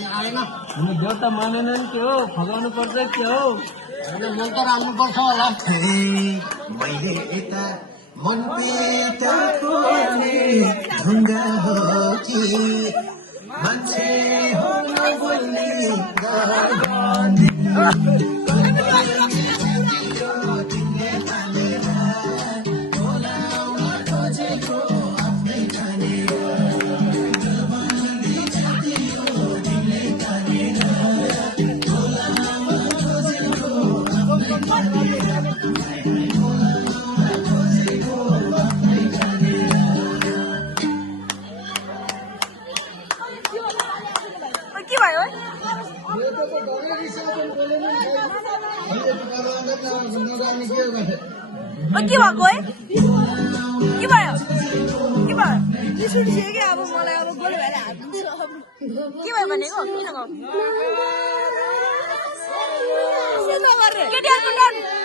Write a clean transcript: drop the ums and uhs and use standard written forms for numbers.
देउता मानेनन् के हो फगाउनु पर्छ के हो मन त राख्नु पर्छ होला मैले यता मन पेटाको ढुङ्गा हो कि मान्छे हो नबोल्ने के भएको है के भयो के भयो रिसुर्सियो कि अब मलाई अब गोली भएर हात के भयो भनेको किन गयो केटीहरुको टर्न